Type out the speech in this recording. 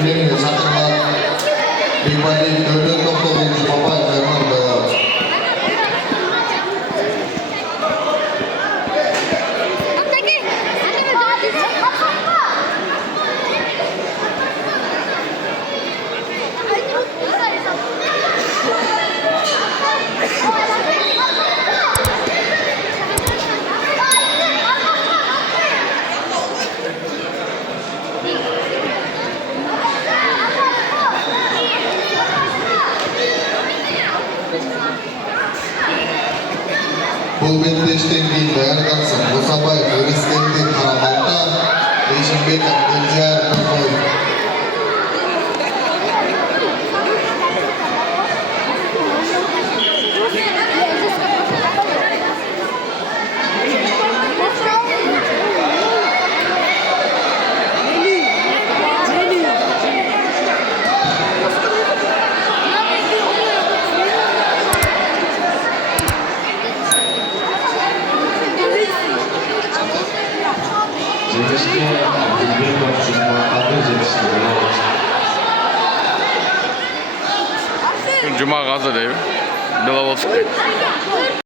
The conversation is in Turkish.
Şile'nin satırlar Bigbal'in dönü topluluğu Baba Efendim Bu Beşiktaş'tan dayanıkansın. Musabay Hristiyan'ın kanalında Beşiktaş Abdülcahar Kokoy. Cuma gazı değil. Belovosk'ta.